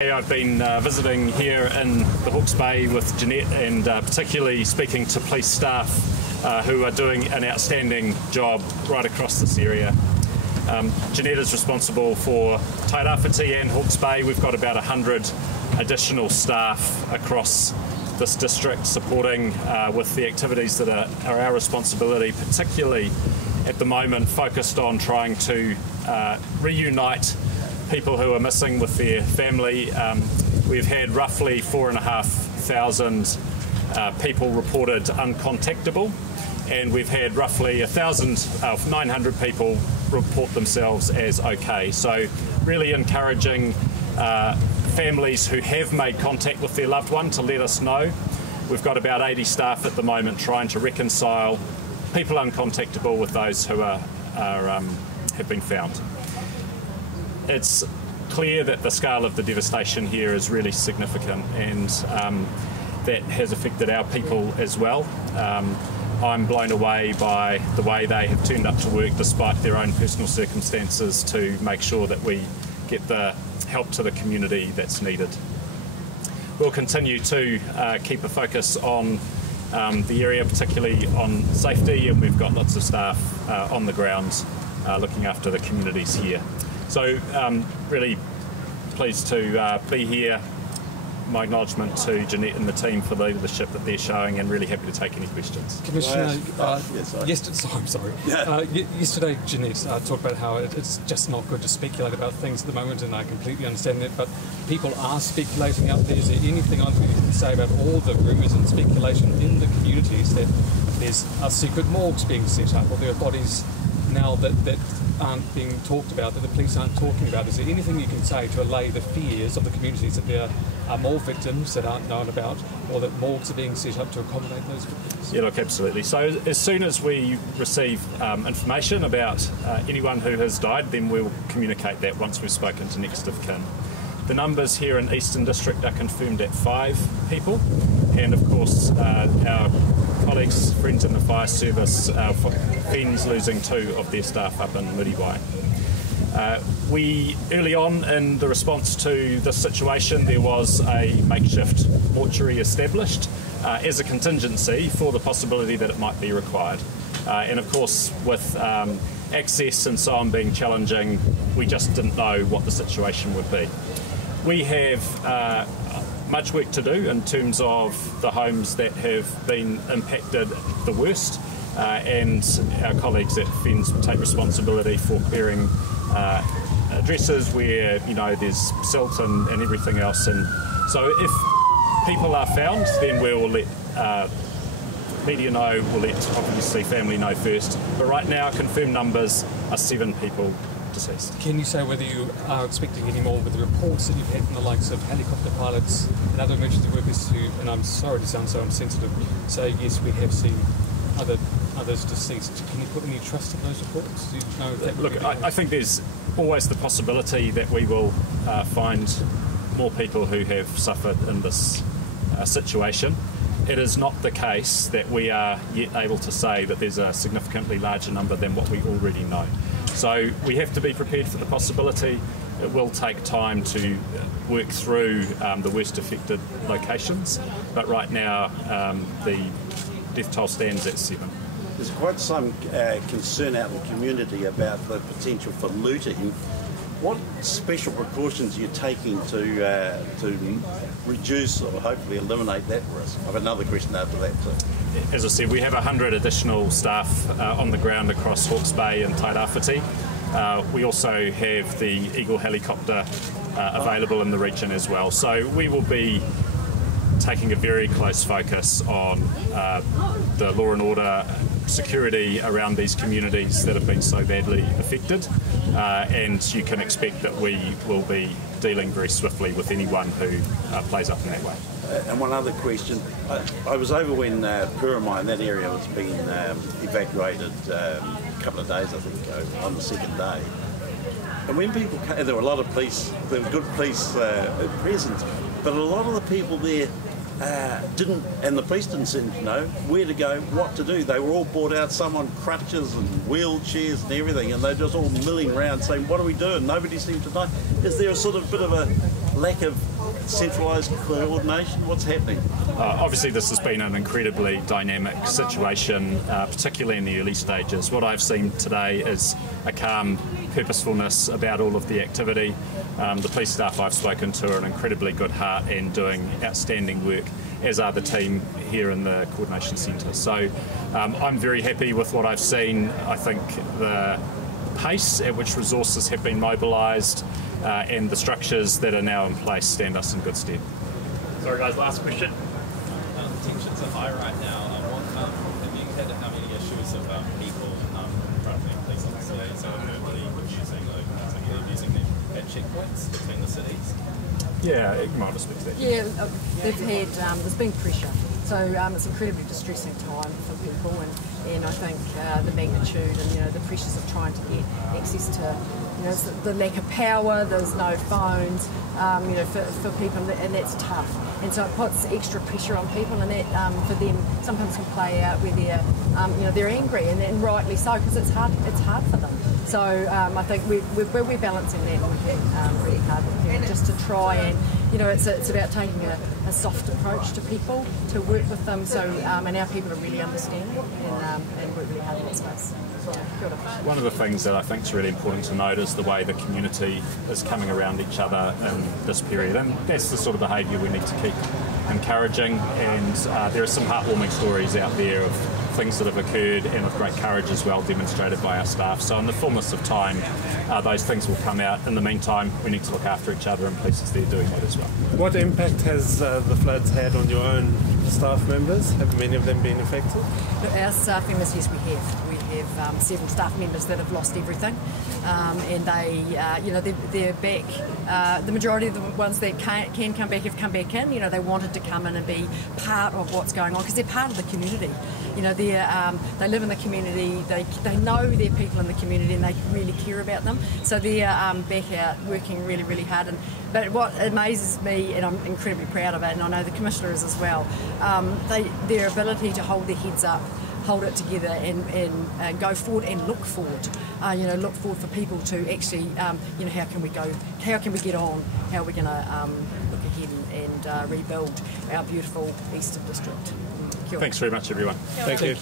I've been visiting here in the Hawke's Bay with Jeanette and particularly speaking to police staff who are doing an outstanding job right across this area. Jeanette is responsible for Tairawhiti and Hawke's Bay. We've got about 100 additional staff across this district supporting with the activities that are our responsibility, particularly at the moment focused on trying to reunite people who are missing with their family. We've had roughly 4,500 people reported uncontactable, and we've had roughly 900 people report themselves as okay. So really encouraging families who have made contact with their loved one to let us know. We've got about 80 staff at the moment trying to reconcile people uncontactable with those who have been found. It's clear that the scale of the devastation here is really significant, and that has affected our people as well. I'm blown away by the way they have turned up to work despite their own personal circumstances to make sure that we get the help to the community that's needed. We'll continue to keep a focus on the area, particularly on safety, and we've got lots of staff on the ground looking after the communities here. So really pleased to be here. My acknowledgement to Jeanette and the team for the leadership that they're showing, and really happy to take any questions. Commissioner, yesterday Jeanette talked about how it's just not good to speculate about things at the moment, and I completely understand that, but people are speculating out there. Is there anything I can say about all the rumours and speculation in the communities that there's secret morgues being set up, or there are bodies now that aren't being talked about, that the police aren't talking about? Is there anything you can say to allay the fears of the communities that there are more victims that aren't known about, or that morgues are being set up to accommodate those victims? Yeah, look, absolutely. So as soon as we receive information about anyone who has died, then we'll communicate that once we've spoken to next of kin. The numbers here in Eastern District are confirmed at 5 people, and of course our colleagues, friends in the fire service, FEN's losing 2 of their staff up in Muriwai. We, early on in the response to this situation, there was a makeshift mortuary established as a contingency for the possibility that it might be required. And of course, with access and so on being challenging, we just didn't know what the situation would be. We have much work to do in terms of the homes that have been impacted the worst, and our colleagues at FENS take responsibility for clearing addresses where there's silt and everything else. And so if people are found, then we will let media know, we'll let obviously family know first. But right now, confirmed numbers are 7 people deceased. Can you say whether you are expecting any more with the reports that you've had from the likes of helicopter pilots and other emergency workers who, and I'm sorry to sound so insensitive, say yes, we have seen others deceased? Can you put any trust in those reports? Do you know if that Look, I think there's always the possibility that we will find more people who have suffered in this situation. It is not the case that we are yet able to say that there's a significantly larger number than what we already know. So we have to be prepared for the possibility. It will take time to work through the worst affected locations, but right now the death toll stands at 7. There's quite some concern out in the community about the potential for looting. What special precautions are you taking to reduce or hopefully eliminate that risk? I've another question after that too. As I said, we have 100 additional staff on the ground across Hawke's Bay and Tairawhiti. We also have the Eagle helicopter available in the region as well. So we will be taking a very close focus on the law and order security around these communities that have been so badly affected, and you can expect that we will be dealing very swiftly with anyone who plays up in that way. And one other question, I was over when Puramai and that area was being evacuated a couple of days, I think, on the 2nd day. And when people came, there were a lot of police, there were good police presence, but a lot of the people there didn't, and the police didn't seem to know where to go, what to do. They were all brought out, some on crutches and wheelchairs and everything, and they're just all milling around saying, what do we do? And nobody seemed to know. Is there a sort of bit of a lack of centralised coordination? What's happening? Obviously this has been an incredibly dynamic situation, particularly in the early stages. What I've seen today is a calm purposefulness about all of the activity. The police staff I've spoken to are an incredibly good heart and doing outstanding work, as are the team here in the coordination centre. So I'm very happy with what I've seen. I think the pace at which resources have been mobilised and the structures that are now in place stand us in good stead. Sorry guys, last question. Tensions are high right now. Have you had any issues of people confronting police officers or verbally using them at checkpoints between the cities? Yeah, you might speak to that. Yeah, they've had, there's been pressure. So it's incredibly distressing time for people, and I think the magnitude and the pressures of trying to get access to the lack of power. There's no phones, for people, and that's tough. And so it puts extra pressure on people, and that for them sometimes can play out where they're angry, and rightly so, because it's hard for them. So I think we're balancing that and working really hard with them just to try and, it's about taking a soft approach to people, to work with them, so and our people are really understanding and work really hard in that space. One of the things that I think is really important to note is the way the community is coming around each other in this period, and that's the sort of behaviour we need to keep encouraging. And there are some heartwarming stories out there of things that have occurred, and of great courage as well, demonstrated by our staff. So in the fullness of time, those things will come out. In the meantime, we need to look after each other, and places they're doing that as well. What impact has the floods had on your own staff members? Have many of them been affected? Our staff members, yes, we have. We have 7 staff members that have lost everything, and they're back. The majority of the ones that can come back have come back in. They wanted to come in and be part of what's going on because they're part of the community. They live in the community. They know their people in the community, and they really care about them. So they're back out working really, really hard. But what amazes me, and I'm incredibly proud of it, and I know the Commissioner is as well, their ability to hold their heads up, hold it together, and go forward and look forward. Look forward for people to actually, how can we go? How can we get on? How are we going to look ahead and rebuild our beautiful Eastern District? Thanks very much, everyone. Thank you.